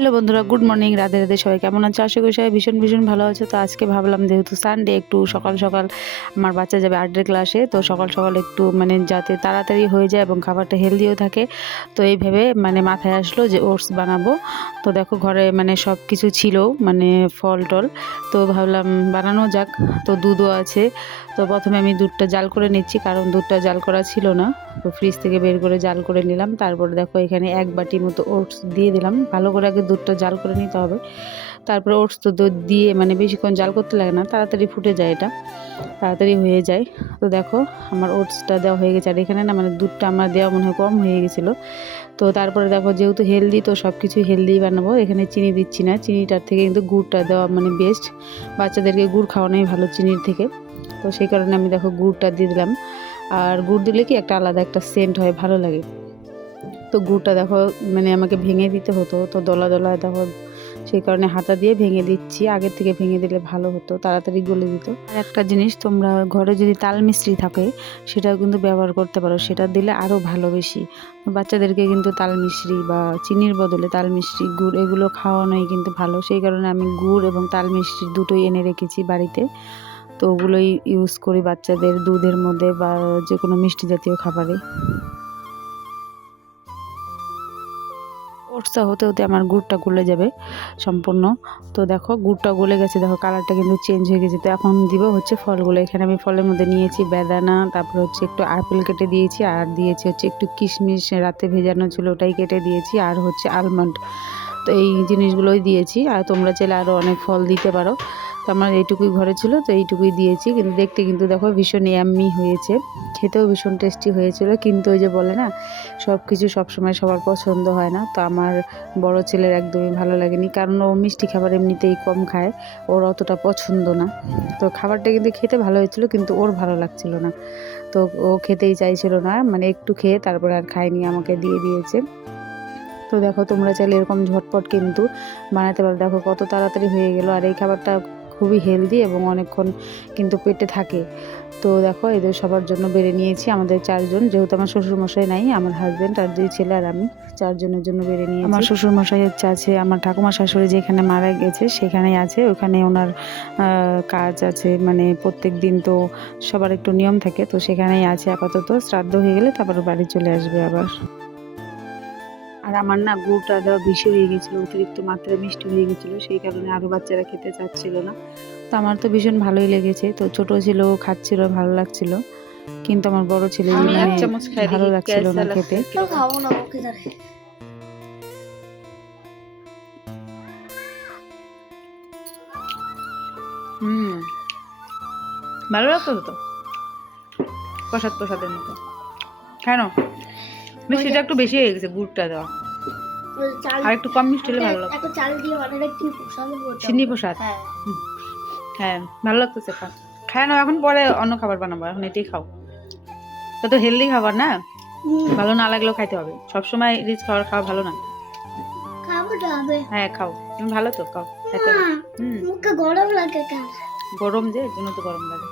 Hello বন্ধুরা, good morning. Radhe Radhe. সবাই কেমন আছে? আশা করি সবাই ভীষণ ভীষণ ভালো আছে। তো আজকে ভাবলাম যেহেতু সানডে, একটু সকাল সকাল আমার বাচ্চা যাবে আর্টের ক্লাসে, তো সকাল সকাল একটু যাতে তাড়াতাড়ি হয়ে যায় এবং খাবারটা হেলদিও থাকে, তো এই ভেবে মাথায় আসলো যে ওটস বানাবো। তো দেখো ঘরে সব কিছু ছিল, ফল টল, তো ভাবলাম বানানো যাক। তো দুধও আছে, তো প্রথমে আমি দুধটা জাল করে নিচ্ছি, কারণ দুধটা জাল করা ছিল না। তো ফ্রিজ থেকে বের করে জাল করে নিলাম। তারপরে দেখো এখানে 1 বাটি মতো ওটস দিয়ে দিলাম। ভালো করে আগে দুধটা জাল করে নিতে হবে। তারপরে ওটস তো দুধ দিয়ে বেশিক্ষণ জাল করতে লাগে না, তাড়াতাড়ি ফুটে যায়, এটা তাড়াতাড়ি হয়ে যায়। তো দেখো আমার ওটসটা দেওয়া হয়ে গেছে। আর এখানে দুধটা আমার দেওয়া মনে হয় কম হয়ে গেছিলো। তো তারপরে দেখো যেহেতু হেলদি, তো সব কিছুই হেলদি বানাবো। এখানে চিনি দিচ্ছি না, চিনিটার থেকে কিন্তু গুড়টা দেওয়া বেস্ট। বাচ্চাদেরকে গুড় খাওয়ানোই ভালো চিনির থেকে। তো সেই কারণে আমি দেখো গুড়টা দিয়ে দিলাম। আর গুড় দিলে কি একটা আলাদা একটা সেন্ট হয়, ভালো লাগে। তো গুড়টা দেখো আমাকে ভেঙে দিতে হতো, তো দলা দলা দেখো, সেই কারণে হাতা দিয়ে ভেঙে দিচ্ছি। আগের থেকে ভেঙে দিলে ভালো হতো, তাড়াতাড়ি গলে দিত। আর একটা জিনিস, তোমরা ঘরে যদি তাল মিশ্রি থাকে সেটাও কিন্তু ব্যবহার করতে পারো, সেটা দিলে আরও ভালো বেশি। বাচ্চাদেরকে কিন্তু তাল মিশ্রি বা চিনির বদলে তাল মিশ্রি, গুড় এগুলো খাওয়ানোই কিন্তু ভালো। সেই কারণে আমি গুড় এবং তাল মিশ্রি দুটোই এনে রেখেছি বাড়িতে। তো ওগুলোই ইউজ করি বাচ্চাদের দুধের মধ্যে বা যে কোনো মিষ্টি জাতীয় খাবারে। ওটসটা হতে হতে আমার গুড়টা গলে যাবে সম্পূর্ণ। তো দেখো গুড়টা গলে গেছে, দেখো কালারটা কিন্তু চেঞ্জ হয়ে গেছে। তো এখন দিব হচ্ছে ফলগুলো। এখানে আমি ফলের মধ্যে নিয়েছি বেদানা, তারপর হচ্ছে একটু আপেল কেটে দিয়েছি, আর দিয়েছি হচ্ছে একটু কিশমিশ, রাতে ভেজানো ছিল ওটাই কেটে দিয়েছি, আর হচ্ছে আলমন্ড। তো এই জিনিসগুলোই দিয়েছি। আর তোমরা চাইলে আরও অনেক ফল দিতে পারো। তো আমার এইটুকুই ঘরে ছিল, তো এইটুকুই দিয়েছি। কিন্তু দেখতে কিন্তু দেখো ভীষণ ইয়াম্মি হয়েছে, খেতেও ভীষণ টেস্টি হয়েছিল। কিন্তু ওই যে বলে না, সব কিছু সবসময় সবার পছন্দ হয় না। তো আমার বড় ছেলের একদমই ভালো লাগেনি, কারণ ও মিষ্টি খাবার এমনিতেই কম খায়, ওর অতটা পছন্দ না। তো খাবারটা কিন্তু খেতে ভালো হয়েছিল, কিন্তু ওর ভালো লাগছিল না। তো ও খেতেই চাইছিল না, একটু খেয়ে তারপরে আর খায়নি, আমাকে দিয়ে দিয়েছে। তো দেখো তোমরা চাইলে এরকম ঝটপট কিন্তু বানাতে পারো। দেখো কত তাড়াতাড়ি হয়ে গেল। আর এই খাবারটা খুবই হেলদি এবং অনেকক্ষণ কিন্তু পেটে থাকে। তো দেখো এদের সবার জন্য বেড়ে নিয়েছি, আমাদের 4 জন, যেহেতু আমার শ্বশুরমশাই নাই, আমার হাজব্যান্ড আর 2 ছেলে আর আমি 4 জনের জন্য বেড়ে নিয়েছি। আমার শ্বশুরমশাই হচ্ছে আছে আমার ঠাকুমা শাশুড়ি যেখানে মারা গেছে সেখানেই আছে, ওখানে ওনার কাজ আছে, প্রত্যেক দিন তো সবার একটু নিয়ম থাকে, তো সেখানেই আছে আপাতত। শ্রাদ্ধ হয়ে গেলে তারপর বাড়ি চলে আসবে আবার। আর আমার না গুড়টা দেওয়া বেশি হয়ে গেছিলো, অতিরিক্ত মাত্রায় মিষ্টি হয়ে গেছিলো, সেই কারণে আরও বাচ্চারা খেতে চাচ্ছিল না। তো আমার তো ভীষণ ভালোই লেগেছে। তো ছোট ছিল, খাচ্ছিল, ভালো লাগছিল। কিন্তু আমার বড় ছেলে ভালো লাগছিল না খেতে। ভালো লাগতো তো, প্রসাদ প্রসাদের মতো। কেন মিষ্টিটা একটু বেশি হয়ে গেছে, গুড়টা দেওয়া আর একটু কম মিষ্টি হলে ভালো লাগতো। চিনি প্রসাদ, হ্যাঁ ভালো লাগতেছে। খায় না এখন, পরে অন্য খাবার বানাবো, এখন এটাই খাও। তা তো হেলদি খাবার না, ভালো না লাগলেও খাইতে হবে। সবসময় রিচ খাবার খাওয়া ভালো না। হ্যাঁ খাও, তুমি ভালো তো খাও, খাইতে হবে। গরম লাগে, গরম যে এর জন্য তো গরম লাগে।